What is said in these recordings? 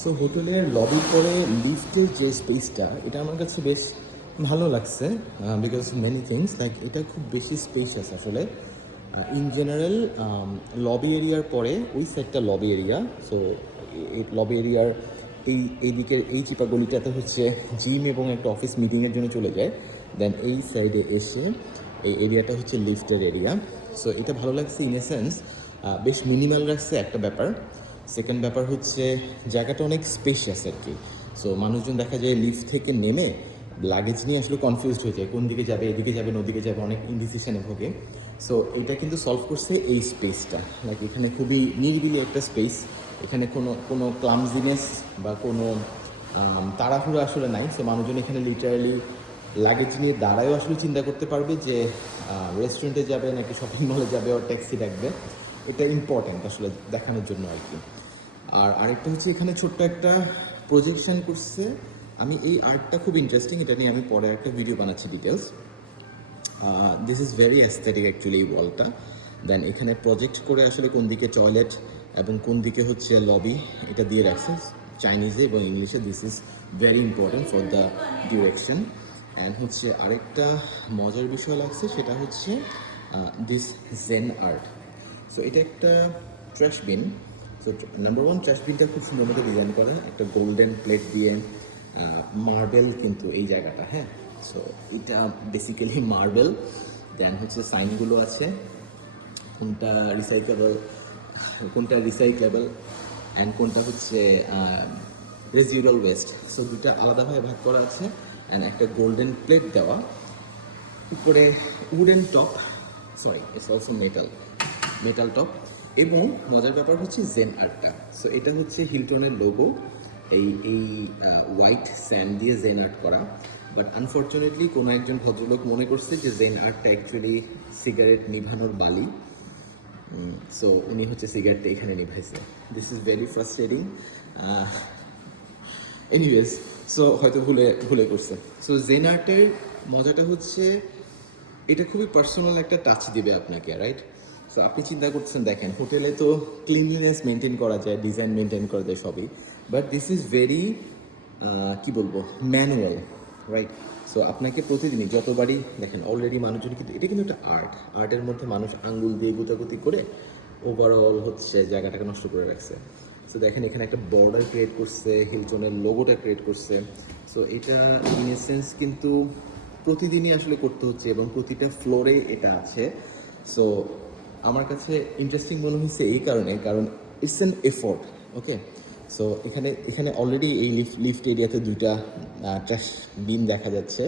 So হোটেলের লবির পরে লিফটের যে স্পেসটা এটা আমার কাছে বেশ ভালো লাগছে বিকজ মেনি থিংস লাইক এটা খুব বেশি স্পেশাস আসলে ইন জেনারেল লবি এরিয়ার পরে ওই সাইডটা লবি এরিয়া। সো এই লবি এরিয়ার এই দিকের এই চিপা গলিটাতে হচ্ছে জিম এবং একটা অফিস মিটিংয়ের জন্য চলে যায়। দেন এই সাইডে এসে এই এরিয়াটা হচ্ছে লিফটের এরিয়া। সো এটা ভালো লাগছে ইন এ সেন্স বেশ মিনিমাল রাখছে একটা ব্যাপার। সেকেন্ড ব্যাপার হচ্ছে জায়গাটা অনেক স্পেশিয়াস আর কি। সো মানুষজন দেখা যায় লিফট থেকে নেমে লাগেজ নিয়ে আসলে কনফিউজড হয়ে যায়, কোন দিকে যাবে, এদিকে যাবে নদিকে যাবে, অনেক ইনডিসিশনে ভোগে। সো এটা কিন্তু সলভ করছে এই স্পেসটা। লাইক এখানে খুবই নিরিবিলি একটা স্পেস, এখানে কোনো কোনো ক্লামজিনেস বা কোনো তাড়াহুড়ো আসলে নাই। সো মানুষজন এখানে লিটারালি লাগেজ নিয়ে দাঁড়ায়ও আসলে চিন্তা করতে পারবে যে রেস্টুরেন্টে যাবে নাকি শপিং মলে যাবে ও ট্যাক্সি ডাকবে। এটা ইম্পর্ট্যান্ট আসলে দেখানোর জন্য আর কি। আর আরেকটা হচ্ছে এখানে ছোট্ট একটা প্রজেকশন করছে। আমি এই আর্টটা খুব ইন্টারেস্টিং, এটা নিয়ে আমি পরে একটা ভিডিও বানাচ্ছি details. This is very aesthetic actually এই ওয়ালটা। দেন এখানে প্রজেক্ট করে আসলে কোন দিকে টয়লেট এবং কোন দিকে হচ্ছে লবি এটা দিয়ে রাখছে চাইনিজে এবং ইংলিশে। This is very important for the direction. And হচ্ছে আরেকটা মজার বিষয় লাগছে, সেটা হচ্ছে দিস জেন আর্ট। সো এটা একটা ট্র্যাশ বিন। সো নাম্বার ওয়ান, ট্র্যাশ বিনটা খুব সুন্দর মতো ডিজাইন করা, একটা গোল্ডেন প্লেট দিয়ে মার্বেল কিন্তু এই জায়গাটা, হ্যাঁ। সো এটা বেসিক্যালি মার্বেল। দেন হচ্ছে সাইনগুলো আছে কোনটা রিসাইকেবল অ্যান্ড কোনটা হচ্ছে রেজিউরাল ওয়েস্ট। সো দুটা আলাদাভাবে ভাগ করা আছে। অ্যান্ড একটা গোল্ডেন প্লেট দেওয়া, উপরে wooden top, sorry it's also metal top. এবং মজার ব্যাপার হচ্ছে জেন আর্টটা। সো এটা হচ্ছে হিলটনের লোগো, এই হোয়াইট স্যান্ড দিয়ে জেন আর্ট করা। বাট আনফর্চুনেটলি কোনো একজন ভদ্রলোক মনে করছে যে জেন আর্টটা অ্যাকচুয়ালি সিগারেট নিভানোর বালি। সো উনি হচ্ছে সিগারেটটা এখানে নিভাইছে। This is very frustrating. Anyways, so হয়তো ভুলে করছে। সো জেন আর্টের মজাটা হচ্ছে এটা খুবই পার্সোনাল একটা টাচ দিবে আপনাকে, রাইট? সো আপনি চিন্তা করছেন, দেখেন হোটেলে তো ক্লিনলিনেস মেনটেন করা যায়, ডিজাইন মেনটেন করা যায় সবই, বাট দিস ইজ ভেরি কী বলবো, ম্যানুয়াল, রাইট? সো আপনাকে প্রতিদিনই যতবারই দেখেন, অলরেডি মানুষজন কিন্তু এটা কিন্তু একটা আর্টের মধ্যে মানুষ আঙ্গুল দিয়ে গুতাগুতি করে ওভারঅল হচ্ছে জায়গাটাকে নষ্ট করে রাখছে। সো দেখেন এখানে একটা বর্ডার ক্রিয়েট করছে, হিলটনের লোগোটা ক্রিয়েট করছে। সো এটা ইন এ সেন্স কিন্তু প্রতিদিনই আসলে করতে হচ্ছে এবং প্রতিটা ফ্লোরে এটা আছে। সো আমার কাছে ইন্টারেস্টিং মনে হয়েছে এই কারণ it's an effort, okay. So এখানে অলরেডি এই লিফট এরিয়াতে দুইটা ট্র্যাশ বিন দেখা যাচ্ছে।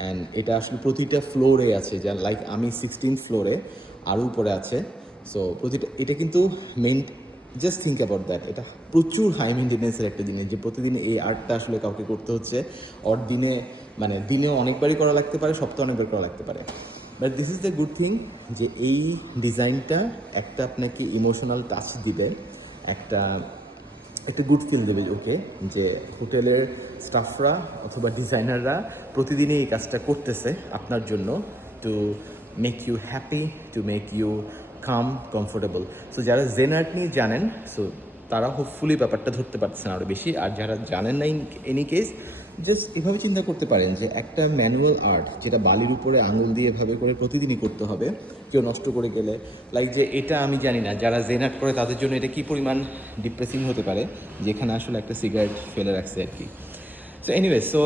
অ্যান্ড এটা আসলে প্রতিটা ফ্লোরে আছে, যা লাইক আমি 16 ফ্লোরে আরও উপরে আছে। সো এটা কিন্তু জাস্ট থিঙ্ক অ্যাবাউট দ্যাট, এটা প্রচুর হাই মেনটেন্যান্সের একটা জিনিস যে প্রতিদিন এই আর্টটা আসলে কাউকে করতে হচ্ছে। ওর দিনে অনেকবারই করা লাগতে পারে, সপ্তাহে অনেকবার করা লাগতে পারে। But this is the good thing যে এই ডিজাইনটা একটা আপনাকে ইমোশনাল টাচ দিবে, একটা গুড ফিল দেবে, ওকে, যে হোটেলের স্টাফরা অথবা ডিজাইনাররা প্রতিদিনই এই কাজটা করতেছে আপনার জন্য, to make you happy, to make you calm comfortable. So যারা জেন আর্ট নিয়ে জানেন, সো তারা হোপফুলি ব্যাপারটা ধরতে পারছেন আরও বেশি। আর যারা জানেন না, এনি কেস জাস্ট এভাবে চিন্তা করতে পারেন যে একটা ম্যানুয়াল আর্ট যেটা বালির উপরে আঙুল দিয়ে এভাবে করে প্রতিদিনই করতে হবে, কেউ নষ্ট করে গেলে, লাইক যে এটা আমি জানি না যারা জেন আর্ট করে তাদের জন্য এটা কী পরিমাণ ডিপ্রেসিং হতে পারে, যেখানে আসলে একটা সিগারেট ফেলে রাখছে আর কি। সো এনিওয়ে, সো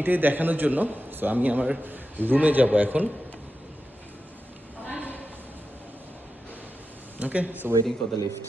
এটাই দেখানোর জন্য সো আমি আমার রুমে যাব এখন। Okay, so waiting for the lift.